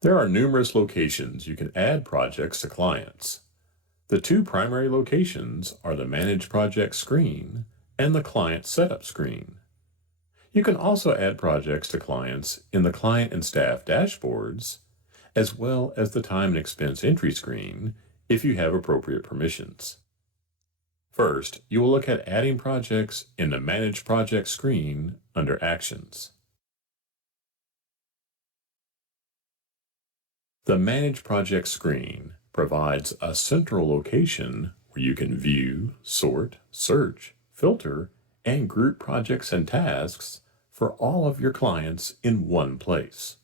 There are numerous locations you can add projects to clients. The two primary locations are the Manage Project screen and the Client Setup screen. You can also add projects to clients in the Client and Staff dashboards, as well as the Time and Expense entry screen if you have appropriate permissions. First, you will look at adding projects in the Manage Project screen under Actions. The Manage Project screen provides a central location where you can view, sort, search, filter, and group projects and tasks for all of your clients in one place.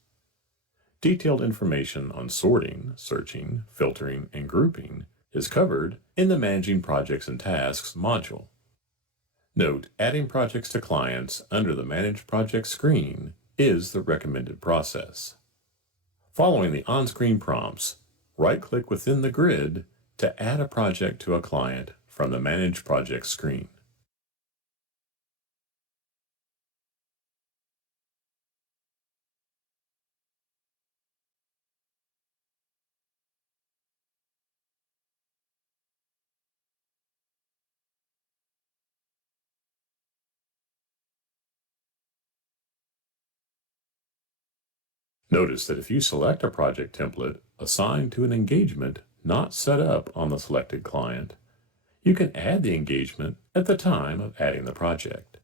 Detailed information on sorting, searching, filtering, and grouping is covered in the Managing Projects and Tasks module. Note, adding projects to clients under the Manage Project screen is the recommended process. Following the on-screen prompts, right-click within the grid to add a project to a client from the Manage Project screen. Notice that if you select a project template assigned to an engagement not set up on the selected client, you can add the engagement at the time of adding the project.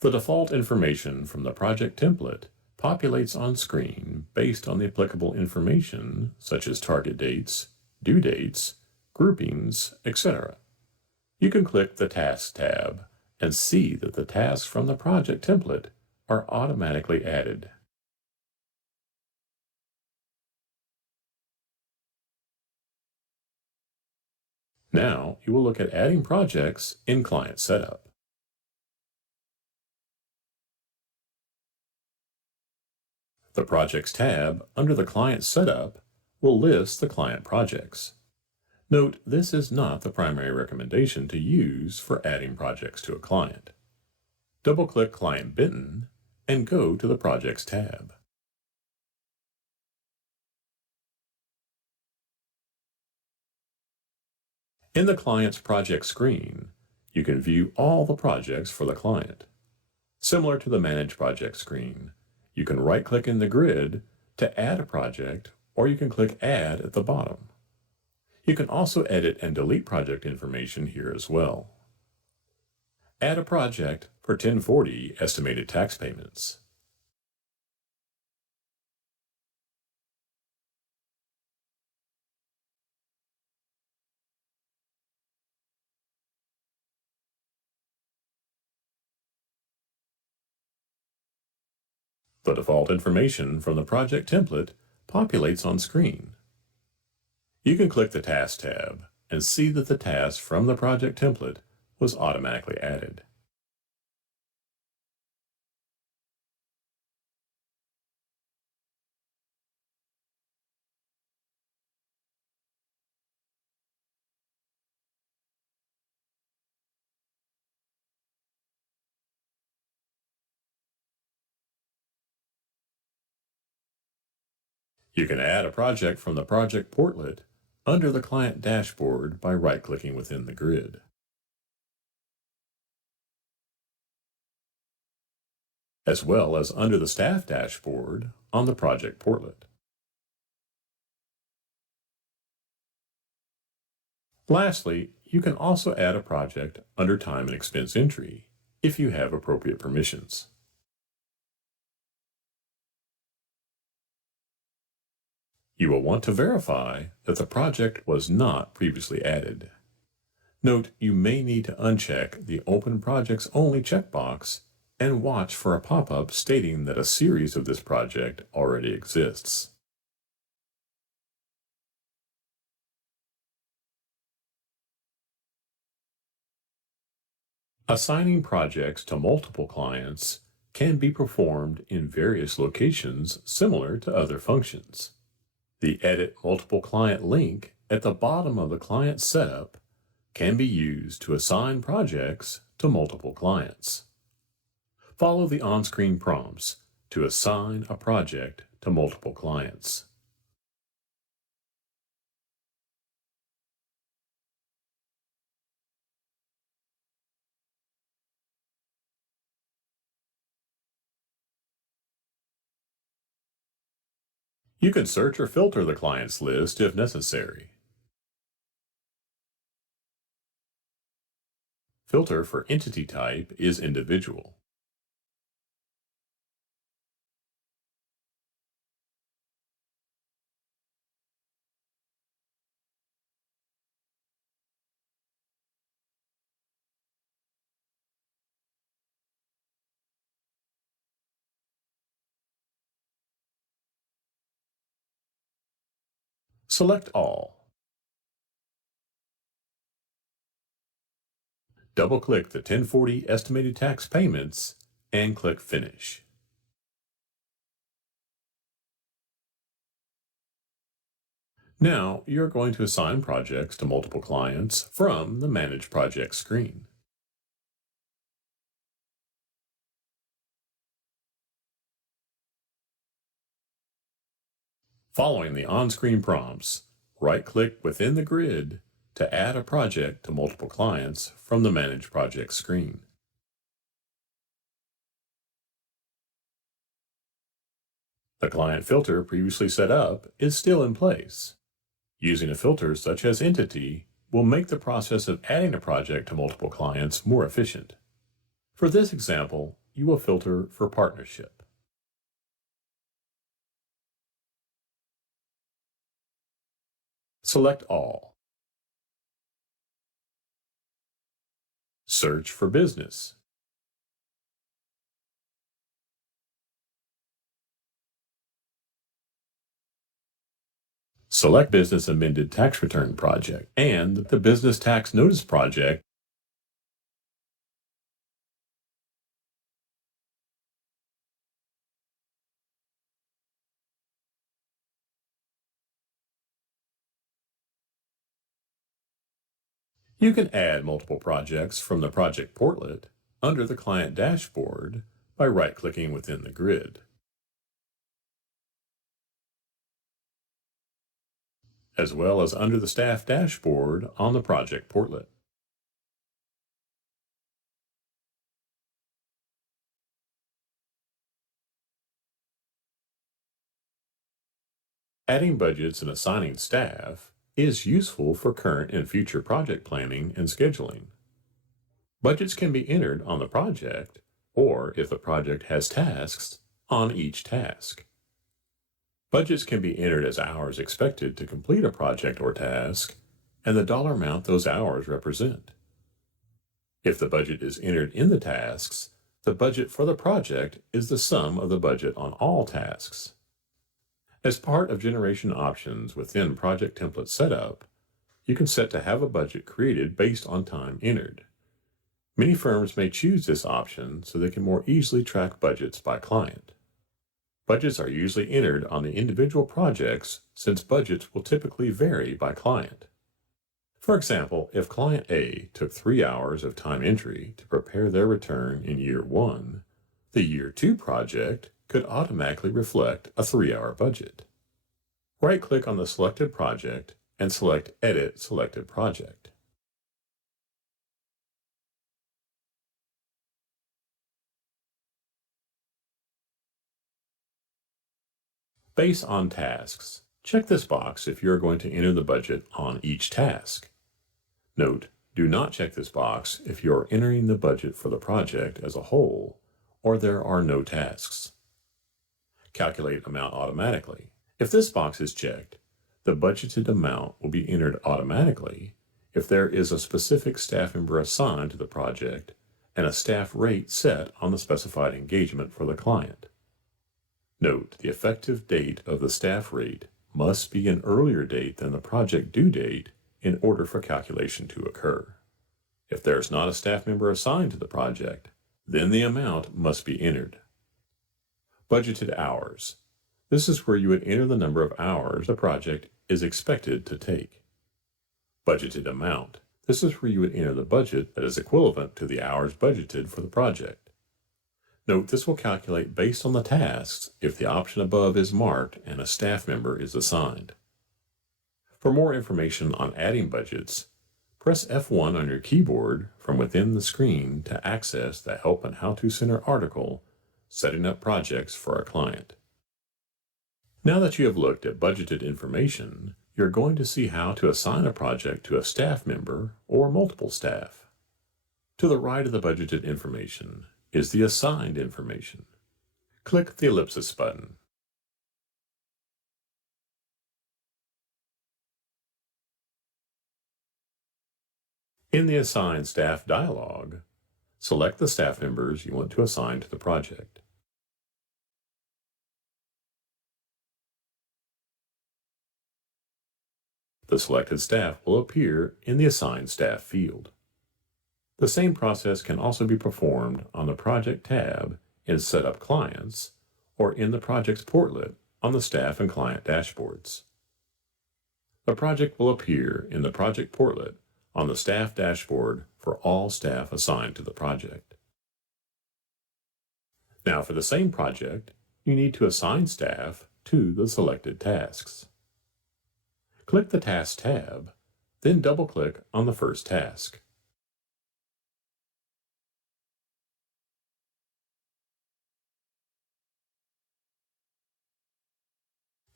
The default information from the project template populates on screen based on the applicable information such as target dates, due dates, groupings, etc. You can click the Tasks tab and see that the tasks from the project template are automatically added. Now you will look at adding projects in Client Setup. The Projects tab under the Client Setup will list the client projects. Note, this is not the primary recommendation to use for adding projects to a client. Double-click Client Benton and go to the Projects tab. In the Client's Project screen, you can view all the projects for the client. Similar to the Manage Project screen, you can right-click in the grid to add a project, or you can click Add at the bottom. You can also edit and delete project information here as well. Add a project for 1040 estimated tax payments. The default information from the project template populates on screen. You can click the Task tab and see that the task from the project template was automatically added. You can add a project from the project portlet under the client dashboard by right-clicking within the grid. As well as under the staff dashboard on the project portlet. Lastly, you can also add a project under Time and Expense entry if you have appropriate permissions. You will want to verify that the project was not previously added. Note, you may need to uncheck the Open Projects Only checkbox and watch for a pop-up stating that a series of this project already exists. Assigning projects to multiple clients can be performed in various locations similar to other functions. The Edit Multiple Client link at the bottom of the client setup can be used to assign projects to multiple clients. Follow the on-screen prompts to assign a project to multiple clients. You can search or filter the client's list if necessary. Filter for entity type is individual. Select all. Double-click the 1040 Estimated Tax Payments and click Finish. Now you're going to assign projects to multiple clients from the Manage Projects screen. Following the on-screen prompts, right-click within the grid to add a project to multiple clients from the Manage Projects screen. The client filter previously set up is still in place. Using a filter such as Entity will make the process of adding a project to multiple clients more efficient. For this example, you will filter for Partnership. Select All. Search for Business. Select Business Amended Tax Return Project and the Business Tax Notice Project. You can add multiple projects from the project portlet under the client dashboard by right-clicking within the grid, as well as under the staff dashboard on the project portlet. Adding budgets and assigning staff is useful for current and future project planning and scheduling. Budgets can be entered on the project, or if the project has tasks, on each task. Budgets can be entered as hours expected to complete a project or task, and the dollar amount those hours represent. If the budget is entered in the tasks, the budget for the project is the sum of the budget on all tasks. As part of generation options within Project Template Setup, you can set to have a budget created based on time entered. Many firms may choose this option so they can more easily track budgets by client. Budgets are usually entered on the individual projects since budgets will typically vary by client. For example, if Client A took 3 hours of time entry to prepare their return in Year 1, the Year 2 project could automatically reflect a 3-hour budget. Right-click on the selected project and select Edit Selected Project. Base on tasks. Check this box if you are going to enter the budget on each task. Note, do not check this box if you are entering the budget for the project as a whole or there are no tasks. Calculate amount automatically. If this box is checked, the budgeted amount will be entered automatically if there is a specific staff member assigned to the project and a staff rate set on the specified engagement for the client. Note, the effective date of the staff rate must be an earlier date than the project due date in order for calculation to occur. If there is not a staff member assigned to the project, then the amount must be entered. Budgeted hours. This is where you would enter the number of hours the project is expected to take. Budgeted amount. This is where you would enter the budget that is equivalent to the hours budgeted for the project. Note this will calculate based on the tasks if the option above is marked and a staff member is assigned. For more information on adding budgets, press F1 on your keyboard from within the screen to access the Help and How To Center article, Setting Up Projects for a Client. Now that you have looked at budgeted information, you're going to see how to assign a project to a staff member or multiple staff. To the right of the budgeted information is the assigned information. Click the ellipsis button. In the Assign Staff dialog, select the staff members you want to assign to the project. The selected staff will appear in the Assign Staff field. The same process can also be performed on the Project tab in Set Up Clients or in the Projects portlet on the Staff and Client dashboards. The project will appear in the Project portlet on the Staff dashboard for all staff assigned to the project. Now for the same project, you need to assign staff to the selected tasks. Click the Tasks tab, then double-click on the first task.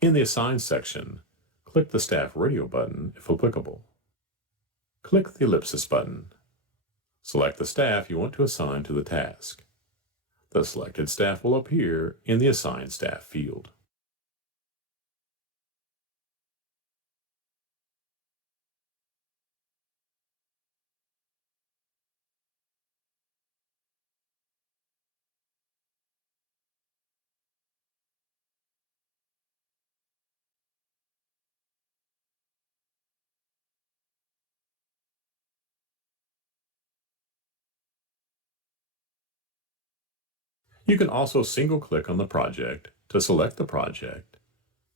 In the Assign section, click the Staff Radio button if applicable. Click the ellipsis button. Select the staff you want to assign to the task. The selected staff will appear in the Assign Staff field. You can also single-click on the project to select the project,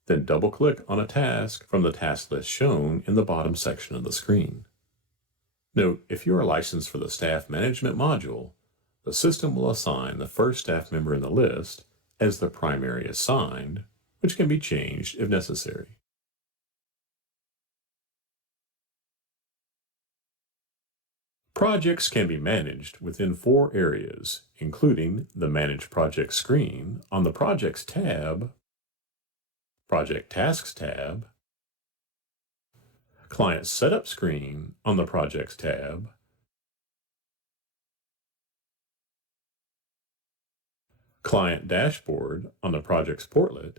then double-click on a task from the task list shown in the bottom section of the screen. Note, if you are licensed for the Staff Management module, the system will assign the first staff member in the list as the primary assigned, which can be changed if necessary. Projects can be managed within 4 areas, including the Manage Project screen on the Projects tab, Project Tasks tab, Client Setup screen on the Projects tab, Client Dashboard on the Projects portlet,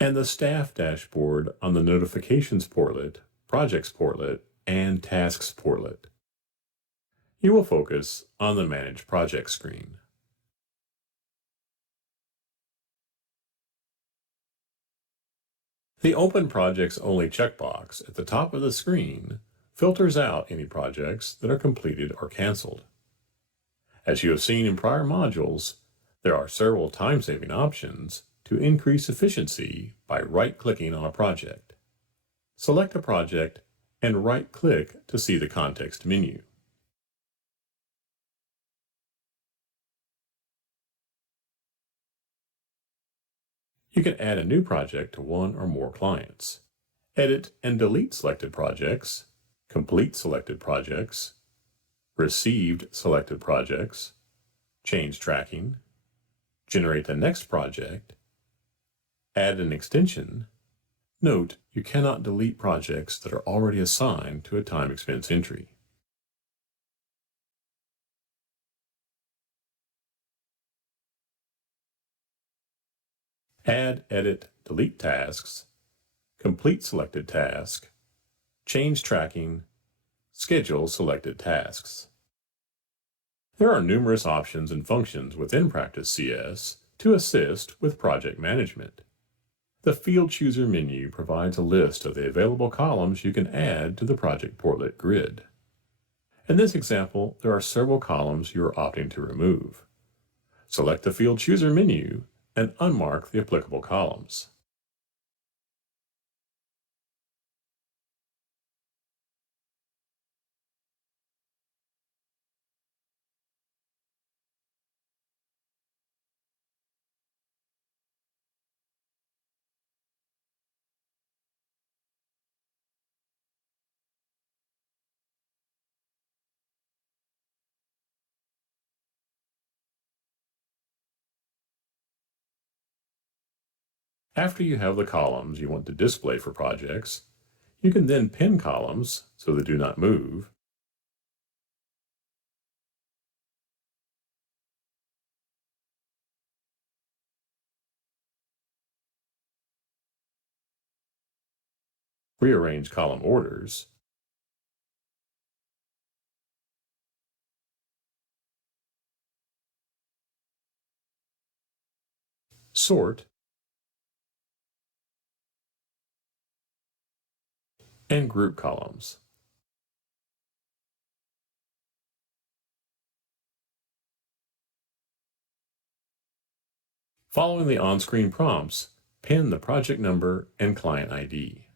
and the Staff Dashboard on the Notifications portlet, Projects portlet, and Tasks portlet. You will focus on the Manage Project screen. The Open Projects Only checkbox at the top of the screen filters out any projects that are completed or canceled. As you have seen in prior modules, there are several time-saving options to increase efficiency by right-clicking on a project. Select a project and right-click to see the context menu. You can add a new project to one or more clients, edit and delete selected projects, complete selected projects, received selected projects, change tracking, generate the next project, add an extension. Note, you cannot delete projects that are already assigned to a time expense entry. Add, edit, delete tasks, complete selected task, change tracking, schedule selected tasks. There are numerous options and functions within Practice CS to assist with project management. The Field Chooser menu provides a list of the available columns you can add to the Project Portlet grid. In this example, there are several columns you are opting to remove. Select the Field Chooser menu and unmark the applicable columns. After you have the columns you want to display for projects, you can then pin columns so they do not move. Rearrange column orders, sort, and group columns. Following the on-screen prompts, pin the project number and client ID.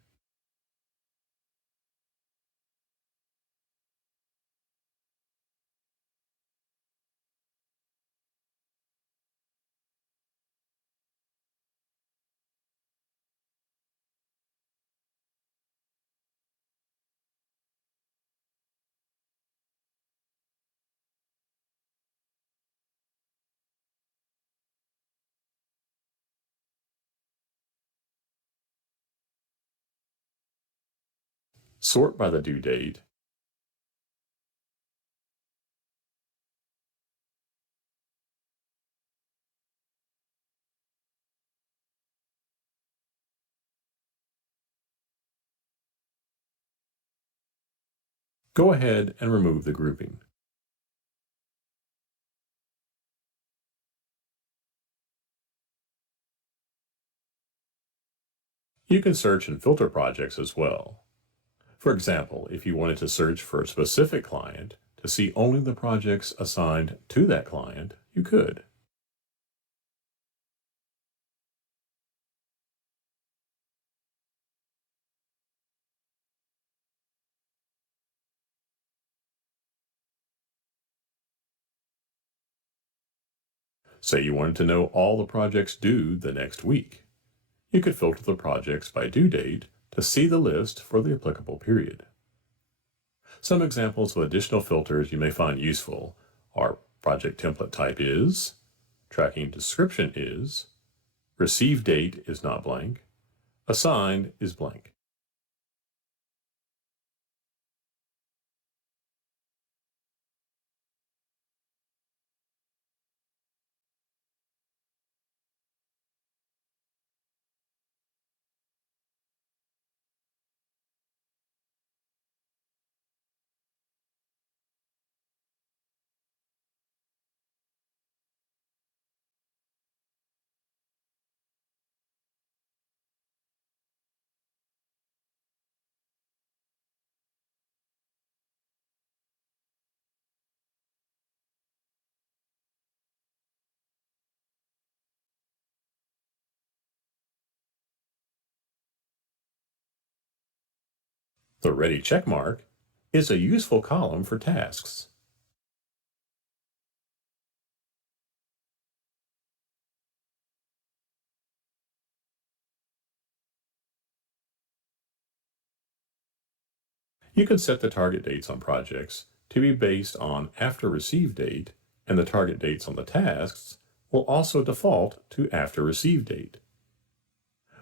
Sort by the due date, go ahead and remove the grouping. You can search and filter projects as well. For example, if you wanted to search for a specific client to see only the projects assigned to that client, you could. Say you wanted to know all the projects due the next week. You could filter the projects by due date to see the list for the applicable period. Some examples of additional filters you may find useful are project template type is, tracking description is, receive date is not blank, assigned is blank. The ready checkmark is a useful column for tasks. You can set the target dates on projects to be based on after receive date, and the target dates on the tasks will also default to after receive date.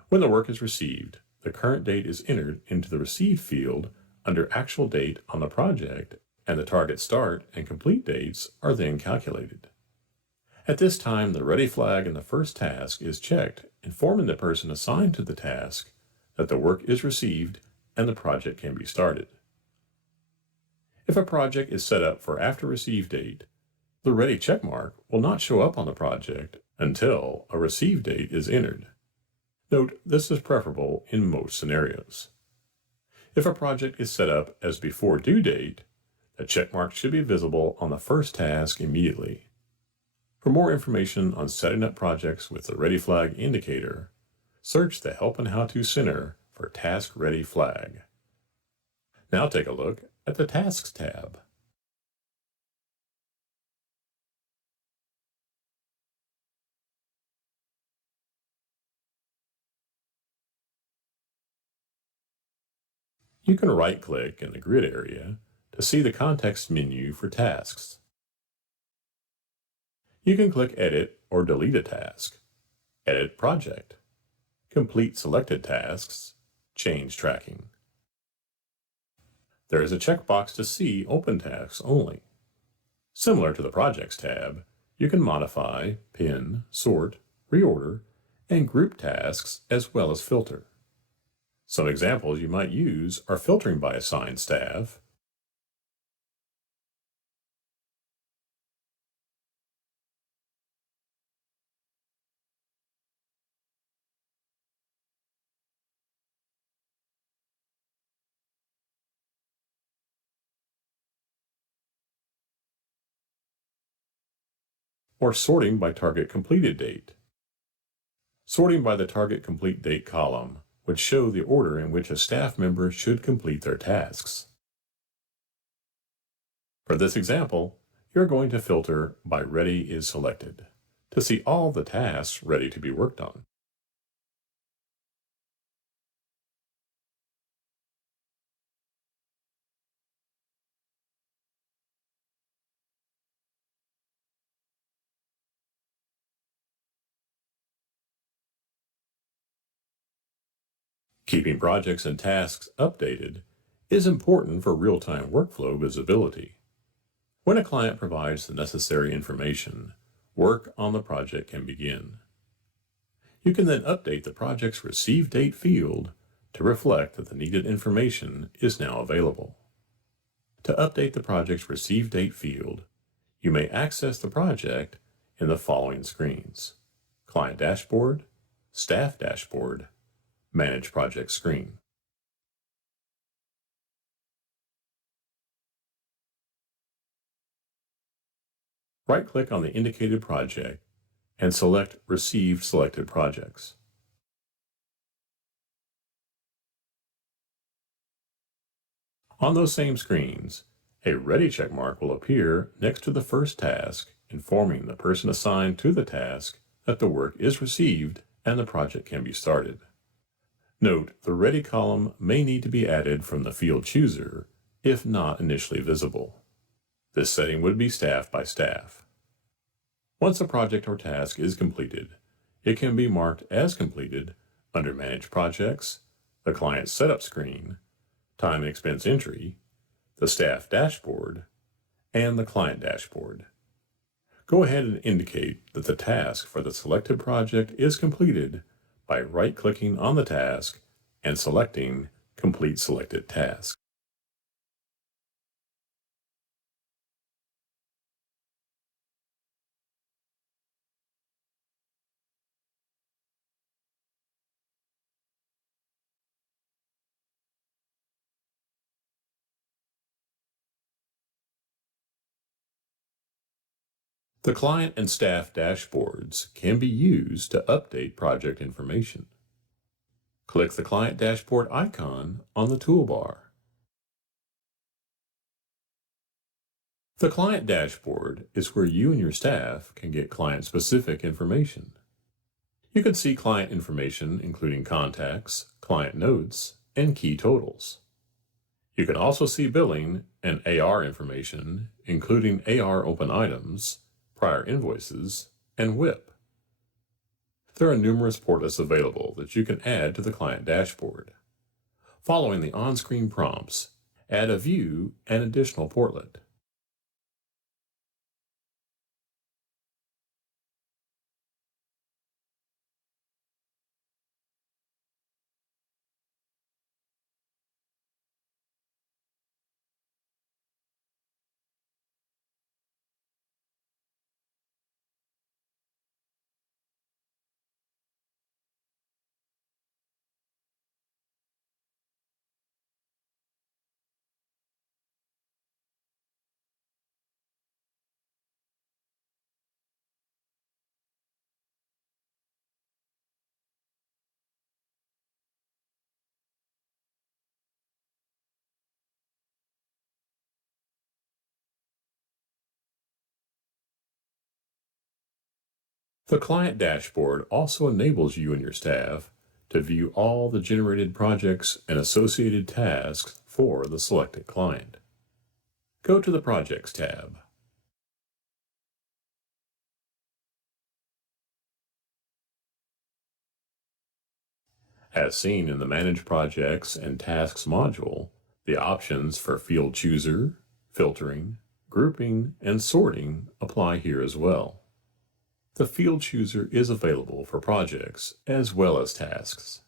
When the work is received, the current date is entered into the received field under actual date on the project, and the target start and complete dates are then calculated. At this time, the ready flag in the first task is checked, informing the person assigned to the task that the work is received and the project can be started. If a project is set up for after receive date, the ready checkmark will not show up on the project until a receive date is entered. Note, this is preferable in most scenarios. If a project is set up as before due date, the checkmark should be visible on the first task immediately. For more information on setting up projects with the Ready Flag indicator, search the Help and How To Center for Task Ready Flag. Now take a look at the Tasks tab. You can right-click in the grid area to see the context menu for tasks. You can click Edit or Delete a task, Edit Project, complete selected tasks, change tracking. There is a checkbox to see open tasks only. Similar to the Projects tab, you can modify, pin, sort, reorder, and group tasks as well as filter. Some examples you might use are filtering by assigned staff, or sorting by target completed date. Sorting by the target complete date column would show the order in which a staff member should complete their tasks. For this example, you're going to filter by Ready is selected to see all the tasks ready to be worked on. Keeping projects and tasks updated is important for real-time workflow visibility. When a client provides the necessary information, work on the project can begin. You can then update the project's Receive Date field to reflect that the needed information is now available. To update the project's Receive Date field, you may access the project in the following screens: Client Dashboard, Staff Dashboard, Manage Project screen. Right-click on the indicated project and select Received Selected Projects. On those same screens, a Ready checkmark will appear next to the first task, informing the person assigned to the task that the work is received and the project can be started. Note, the Ready column may need to be added from the field chooser if not initially visible. This setting would be staff by staff. Once a project or task is completed, it can be marked as completed under Manage Projects, the Client Setup screen, Time and Expense Entry, the Staff Dashboard, and the Client Dashboard. Go ahead and indicate that the task for the selected project is completed by right-clicking on the task and selecting Complete Selected Task. The client and staff dashboards can be used to update project information. Click the Client Dashboard icon on the toolbar. The Client Dashboard is where you and your staff can get client-specific information. You can see client information including contacts, client notes, and key totals. You can also see billing and AR information, including AR open items, prior invoices, and WIP. There are numerous portlets available that you can add to the client dashboard. Following the on-screen prompts, add a view and additional portlet. The client dashboard also enables you and your staff to view all the generated projects and associated tasks for the selected client. Go to the Projects tab. As seen in the Manage Projects and Tasks module, the options for Field Chooser, filtering, grouping, and sorting apply here as well. The Field Chooser is available for projects as well as tasks.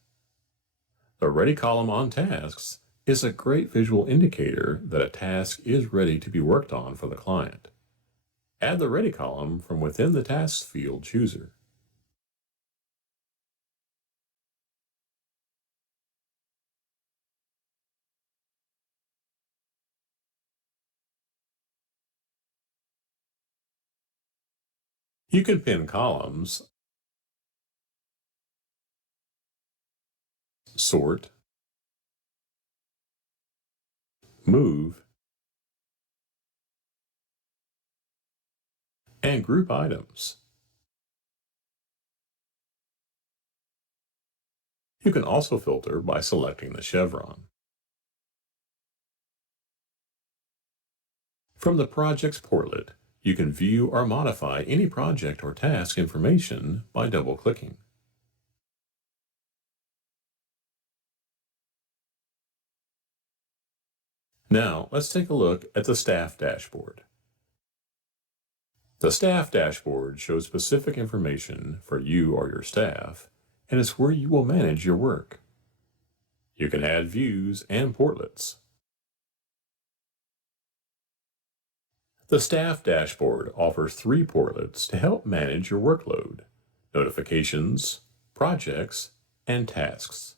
The Ready column on tasks is a great visual indicator that a task is ready to be worked on for the client. Add the Ready column from within the Tasks Field Chooser. You can pin columns, sort, move, and group items. You can also filter by selecting the chevron. From the Projects portlet, you can view or modify any project or task information by double-clicking. Now, let's take a look at the Staff Dashboard. The Staff Dashboard shows specific information for you or your staff, and it's where you will manage your work. You can add views and portlets. The Staff Dashboard offers 3 portlets to help manage your workload: notifications, projects, and tasks.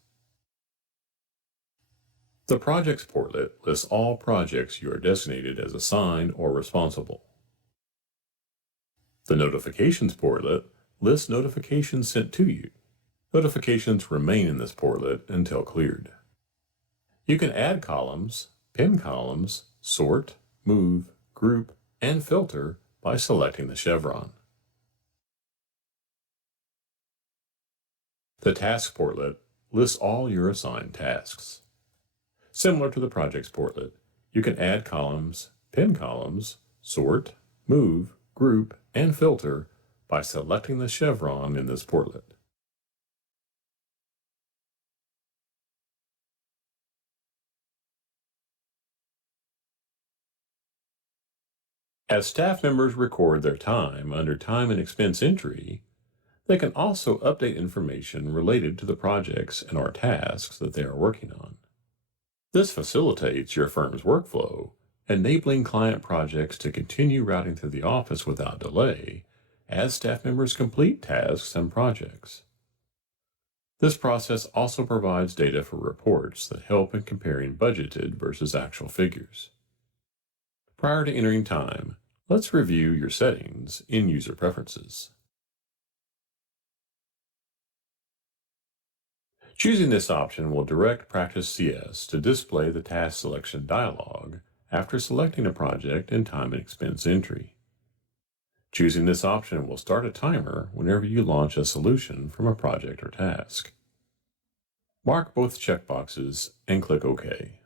The Projects portlet lists all projects you are designated as assigned or responsible. The Notifications portlet lists notifications sent to you. Notifications remain in this portlet until cleared. You can add columns, pin columns, sort, move, group, and filter by selecting the chevron. The Tasks portlet lists all your assigned tasks. Similar to the Projects portlet, you can add columns, pin columns, sort, move, group, and filter by selecting the chevron in this portlet. As staff members record their time under time and expense entry, they can also update information related to the projects and or tasks that they are working on. This facilitates your firm's workflow, enabling client projects to continue routing through the office without delay as staff members complete tasks and projects. This process also provides data for reports that help in comparing budgeted versus actual figures. Prior to entering time, let's review your settings in User Preferences. Choosing this option will direct Practice CS to display the task selection dialog after selecting a project and time and expense entry. Choosing this option will start a timer whenever you launch a solution from a project or task. Mark both checkboxes and click OK.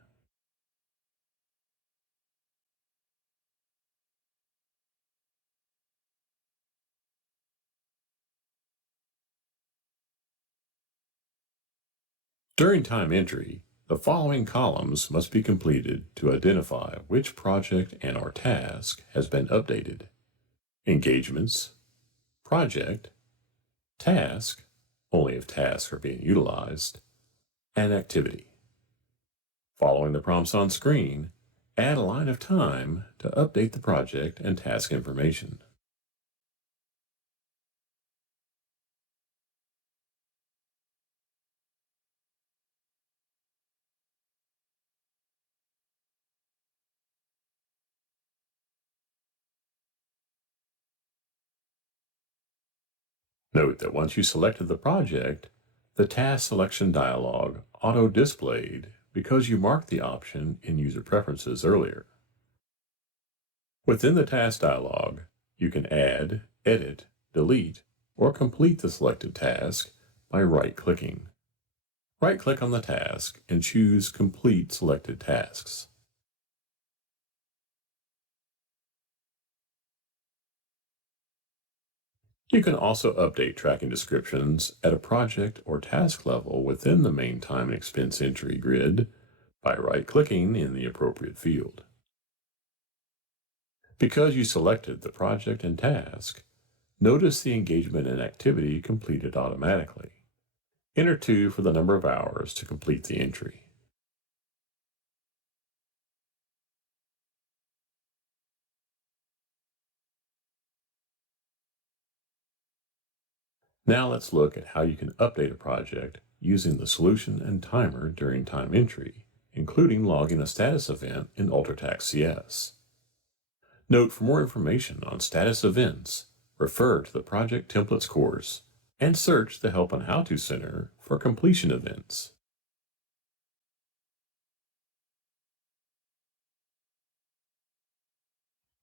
During time entry, the following columns must be completed to identify which project and or task has been updated: engagements, project, task, only if tasks are being utilized, and activity. Following the prompts on screen, add a line of time to update the project and task information. Note that once you selected the project, the task selection dialog auto-displayed because you marked the option in User Preferences earlier. Within the task dialog, you can add, edit, delete, or complete the selected task by right-clicking. Right-click on the task and choose Complete Selected Tasks. You can also update tracking descriptions at a project or task level within the main time and expense entry grid by right-clicking in the appropriate field. Because you selected the project and task, notice the engagement and activity completed automatically. Enter 2 for the number of hours to complete the entry. Now let's look at how you can update a project using the solution and timer during time entry, including logging a status event in UltraTax CS. Note, for more information on status events, refer to the Project Templates course and search the Help on How To Center for completion events.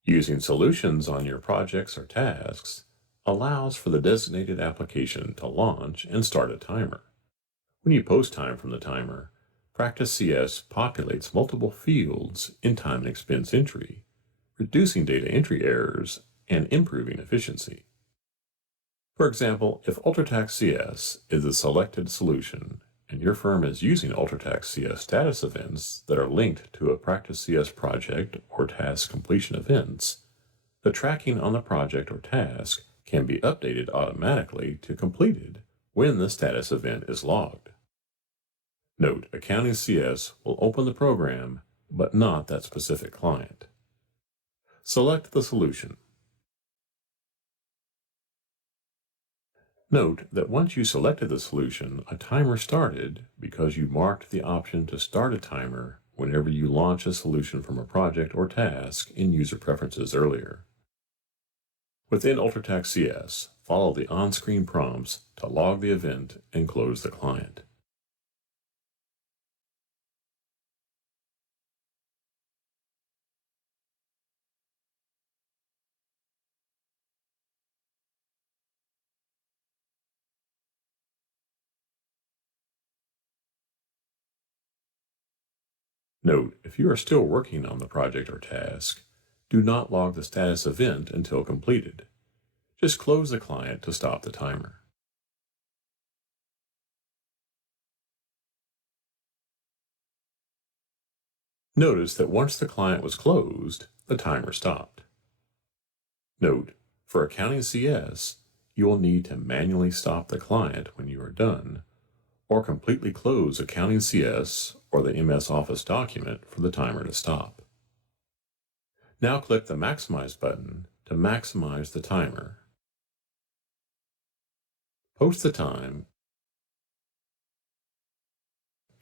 Using solutions on your projects or tasks allows for the designated application to launch and start a timer. When you post time from the timer, Practice CS populates multiple fields in time and expense entry, reducing data entry errors and improving efficiency. For example, if UltraTax CS is a selected solution and your firm is using UltraTax CS status events that are linked to a Practice CS project or task completion events, the tracking on the project or task can be updated automatically to completed when the status event is logged. Note, Accounting CS will open the program, but not that specific client. Select the solution. Note that once you selected the solution, a timer started because you marked the option to start a timer whenever you launch a solution from a project or task in User Preferences earlier. Within UltraTax CS, follow the on-screen prompts to log the event and close the client. Note, if you are still working on the project or task, do not log the status event until completed. Just close the client to stop the timer. Notice that once the client was closed, the timer stopped. Note, for Accounting CS, you will need to manually stop the client when you are done, or completely close Accounting CS or the MS Office document for the timer to stop. Now click the Maximize button to maximize the timer. Post the time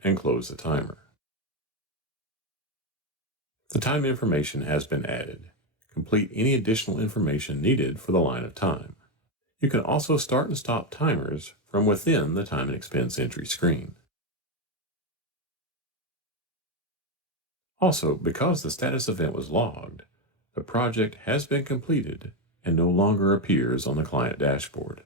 and close the timer. The time information has been added. Complete any additional information needed for the line of time. You can also start and stop timers from within the time and expense entry screen. Also, because the status event was logged, the project has been completed and no longer appears on the client dashboard.